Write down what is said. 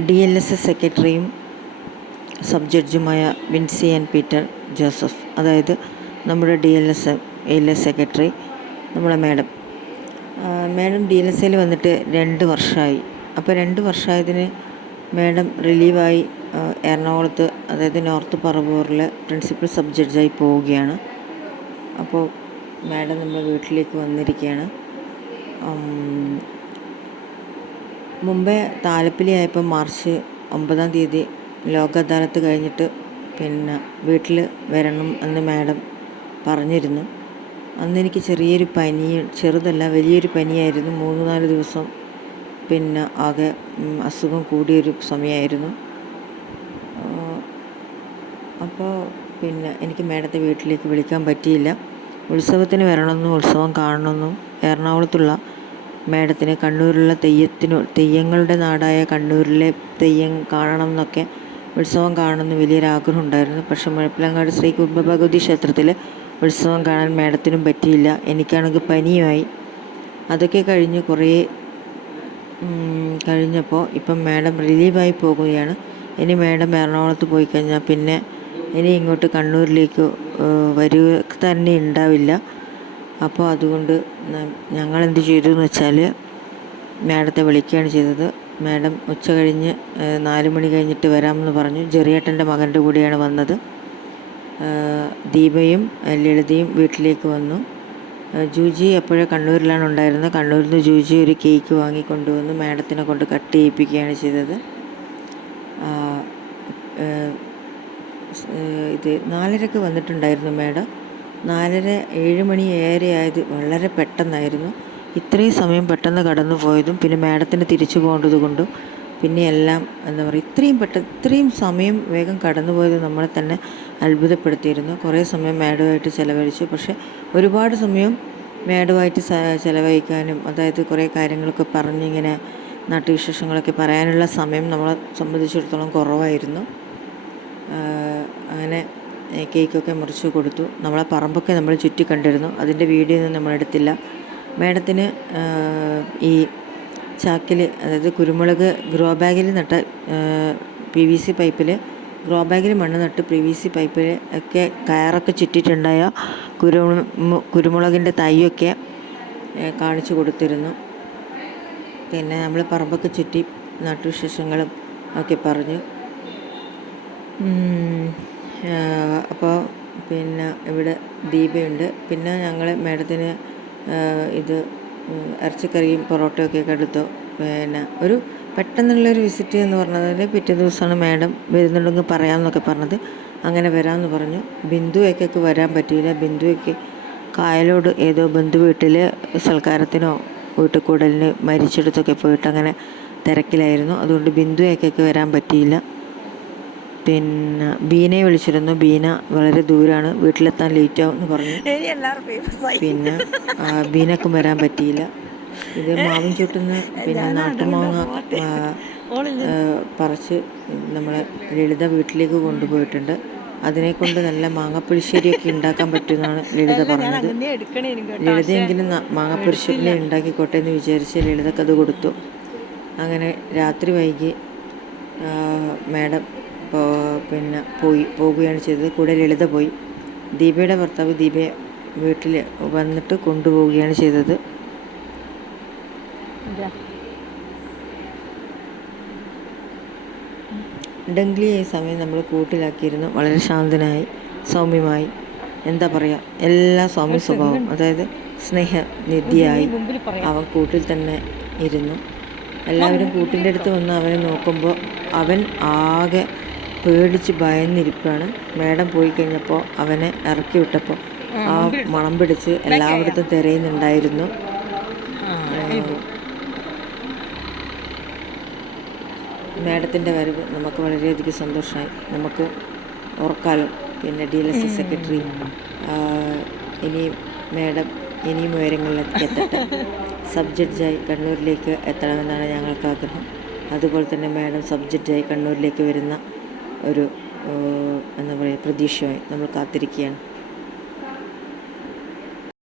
D L S S സെക്രട്ടറിയും sub ജഡ്ജുമായ Vincy and Peter Joseph അതായത് നമ്മുടെ D L S L S secretary നമ്മുടെ madam. Madam D L S എയിൽ വന്നിട്ട് രണ്ട് വർഷമായി. അപ്പോൾ രണ്ട് വർഷമായതിന് മാഡം റിലീവായി എറണാകുളത്ത് അതായത് നോർത്ത് പറവൂറിൽ പ്രിൻസിപ്പൽ സബ് ജഡ്ജായി പോവുകയാണ്. അപ്പോൾ മാഡം നമ്മുടെ വീട്ടിലേക്ക് വന്നിരിക്കുകയാണ്. മുമ്പേ താലപ്പിലിയായപ്പോൾ മാർച്ച് ഒമ്പതാം തീയതി ലോക അദാലത്ത് കഴിഞ്ഞിട്ട് പിന്നെ വീട്ടിൽ വരണം എന്ന് മാഡം പറഞ്ഞിരുന്നു. അന്ന് എനിക്ക് ചെറിയൊരു പനി ചെറുതല്ല വലിയൊരു പനിയായിരുന്നു. മൂന്ന് നാല് ദിവസം പിന്നെ ആകെ അസുഖം കൂടിയൊരു സമയമായിരുന്നു. അപ്പോൾ പിന്നെ എനിക്ക് മാഡത്തെ വീട്ടിലേക്ക് വിളിക്കാൻ പറ്റിയില്ല. ഉത്സവത്തിന് വരണമെന്നും ഉത്സവം കാണണമെന്നും എറണാകുളത്തുള്ള മാഡത്തിന് കണ്ണൂരിലുള്ള തെയ്യത്തിനു തെയ്യങ്ങളുടെ നാടായ കണ്ണൂരിലെ തെയ്യം കാണണം എന്നൊക്കെ ഉത്സവം കാണണമെന്ന് വലിയൊരു ആഗ്രഹം ഉണ്ടായിരുന്നു പക്ഷെ മുഴപ്പിലങ്ങാട് ശ്രീ കുംഭഭഗവതി ക്ഷേത്രത്തിൽ ഉത്സവം കാണാൻ മാഡത്തിനും പറ്റിയില്ല. എനിക്കാണെങ്കിൽ പനിയുമായി. അതൊക്കെ കഴിഞ്ഞ് കുറേ കഴിഞ്ഞപ്പോൾ ഇപ്പം മാഡം റിലീവായി പോകുകയാണ്. ഇനി മാഡം എറണാകുളത്ത് പോയി കഴിഞ്ഞാൽ പിന്നെ ഇനി ഇങ്ങോട്ട് കണ്ണൂരിലേക്ക് വരിക തന്നെ ഉണ്ടാവില്ല അപ്പോൾ അതുകൊണ്ട് ഞങ്ങൾ എന്ത് ചെയ്തു എന്ന് വെച്ചാൽ മാഡത്തെ വിളിക്കുകയാണ് ചെയ്തത്. മാഡം ഉച്ച കഴിഞ്ഞ് നാല് മണി കഴിഞ്ഞിട്ട് വരാമെന്ന് പറഞ്ഞു. ജെറിയേട്ടന്റെ മകന്റെ കൂടെയാണ് വന്നത്. ദീപയും ലളിതയും വീട്ടിലേക്ക് വന്നു. ജൂജി എപ്പോഴും കണ്ണൂരിലാണ് ഉണ്ടായിരുന്നത്. കണ്ണൂരിൽ നിന്ന് ജൂജി ഒരു കേക്ക് വാങ്ങി കൊണ്ടുവന്ന് മാഡത്തിനെ കൊണ്ട് കട്ട് ചെയ്യിപ്പിക്കുകയാണ് ചെയ്തത്. ഇത് നാലരക്ക് വന്നിട്ടുണ്ടായിരുന്നു മാഡം. നാലര ഏഴ് മണി ഏറെ ആയത് വളരെ പെട്ടെന്നായിരുന്നു. ഇത്രയും സമയം പെട്ടെന്ന് കടന്നു പോയതും പിന്നെ മാഡത്തിന് തിരിച്ചു പോകേണ്ടത് കൊണ്ടും പിന്നെ എല്ലാം എന്താ പറയുക ഇത്രയും പെട്ടെന്ന് ഇത്രയും സമയം വേഗം കടന്നു പോയത് നമ്മളെ തന്നെ അത്ഭുതപ്പെടുത്തിയിരുന്നു. കുറേ സമയം മാഡുമായിട്ട് ചിലവഴിച്ചു. പക്ഷേ ഒരുപാട് സമയം മാഡുമായിട്ട് ചിലവഴിക്കാനും അതായത് കുറേ കാര്യങ്ങളൊക്കെ പറഞ്ഞിങ്ങനെ നാട്ടുവിശേഷങ്ങളൊക്കെ പറയാനുള്ള സമയം നമ്മളെ സംബന്ധിച്ചിടത്തോളം കുറവായിരുന്നു. അങ്ങനെ കേക്കൊക്കെ മുറിച്ച് കൊടുത്തു. നമ്മളെ പറമ്പൊക്കെ നമ്മൾ ചുറ്റി കണ്ടിരുന്നു. അതിന്റെ വീഡിയോ ഒന്നും നമ്മളെടുത്തില്ല മേഡത്തിന് ഈ ചാക്കിൽ അതായത് കുരുമുളക് ഗ്രോ ബാഗിൽ നട്ട പി വി സി പൈപ്പിൽ ഗ്രോ ബാഗിൽ മണ്ണ് നട്ട് പി വി സി പൈപ്പിൽ ഒക്കെ കയറൊക്കെ ചുറ്റിയിട്ടുണ്ടായ കുരു കുരുമുളകിന്റെ തൈയൊക്കെ കാണിച്ചു കൊടുത്തിരുന്നു. പിന്നെ നമ്മൾ പറമ്പൊക്കെ ചുറ്റി നാട്ടുവിശേഷങ്ങളും ഒക്കെ പറഞ്ഞു. അപ്പോൾ പിന്നെ ഇവിടെ ദീപയുണ്ട്. പിന്നെ ഞങ്ങൾ മാഡത്തിന് ഇത് ഇറച്ചിക്കറിയും പൊറോട്ടയൊക്കെ എടുത്തു. പിന്നെ ഒരു പെട്ടെന്നുള്ളൊരു വിസിറ്റ് എന്ന് പറഞ്ഞതിൽ പിറ്റേ ദിവസമാണ് മാഡം വരുന്നുണ്ടെങ്കിൽ പറയാമെന്നൊക്കെ പറഞ്ഞത്. അങ്ങനെ വരാമെന്ന് പറഞ്ഞു. ബിന്ദുവൊക്കെ വരാൻ പറ്റിയില്ല. ബിന്ദുവൊക്കെ കായലോട് ഏതോ ബന്ധു വീട്ടിൽ സൽക്കാരത്തിനോ വീട്ടുകൂടലിന് മരിച്ചെടുത്തൊക്കെ പോയിട്ട് അങ്ങനെ തിരക്കിലായിരുന്നു. അതുകൊണ്ട് ബിന്ദുവൊക്കെ വരാൻ പറ്റിയില്ല. പിന്നെ ബീനയെ വിളിച്ചിരുന്നു. ബീന വളരെ ദൂരാണ്. വീട്ടിലെത്താൻ ലേറ്റ് ആവും എന്ന് പറഞ്ഞു. പിന്നെ ബീനക്ക് വരാൻ പറ്റിയില്ല. ഇത് മാവിൻ ചുട്ടുന്ന പിന്നെ നാട്ടുമാങ്ങ പറിച്ച് നമ്മളെ ലളിത വീട്ടിലേക്ക് കൊണ്ടുപോയിട്ടുണ്ട്. അതിനെ കൊണ്ട് നല്ല മാങ്ങപ്പുളിശ്ശേരിയൊക്കെ ഉണ്ടാക്കാൻ പറ്റുമെന്നാണ് ലളിത പറഞ്ഞത്. ലളിതയെങ്കിലും മാങ്ങപ്പുളിശ്ശേരി ഉണ്ടാക്കിക്കോട്ടെ എന്ന് വിചാരിച്ച് ലളിതക്ക് അത് കൊടുത്തു. അങ്ങനെ രാത്രി വൈകി മാഡം പിന്നെ പോയി പോവുകയാണ് ചെയ്തത്. കൂടെ ലളിത പോയി. ദീപയുടെ ഭർത്താവ് ദീപയെ വീട്ടിൽ വന്നിട്ട് കൊണ്ടുപോവുകയാണ് ചെയ്തത്. ഡംഗ്ലി ഈ സമയം നമ്മൾ കൂട്ടിലാക്കിയിരുന്നു. വളരെ ശാന്തനായി സൗമ്യമായി. എന്താ പറയുക എല്ലാ സൗമ്യ സ്വഭാവം. അതായത് സ്നേഹനിധിയായി അവൻ കൂട്ടിൽ തന്നെ ഇരുന്നു. എല്ലാവരും കൂട്ടിന്റെ അടുത്ത് വന്ന് അവനെ നോക്കുമ്പോൾ അവൻ ആകെ പേടിച്ച് ഭയന്നിരിക്കുകയാണ് മേഡം പോയി കഴിഞ്ഞപ്പോൾ അവനെ ഇറക്കി വിട്ടപ്പോൾ ആ മണം പിടിച്ച് എല്ലായിടത്തും തിരയുന്നുണ്ടായിരുന്നു. മേഡത്തിന്റെ വരവ് നമുക്ക് വളരെയധികം സന്തോഷമായി. നമുക്ക് ഓർക്കാലോ പിന്നെ D L S S secretary ഇനിയും മേഡം ഇനിയും ഉയരങ്ങളിലേക്ക് എത്തട്ടെ. സബ് ജഡ്ജായി കണ്ണൂരിലേക്ക് എത്തണമെന്നാണ് ഞങ്ങൾക്ക് ആഗ്രഹം അതുപോലെ തന്നെ മാഡം സബ് ജഡ്ജായി കണ്ണൂരിലേക്ക് വരുന്ന ഒരു എന്താ പറയുക പ്രതീക്ഷയായി നമ്മൾ കാത്തിരിക്കുകയാണ്.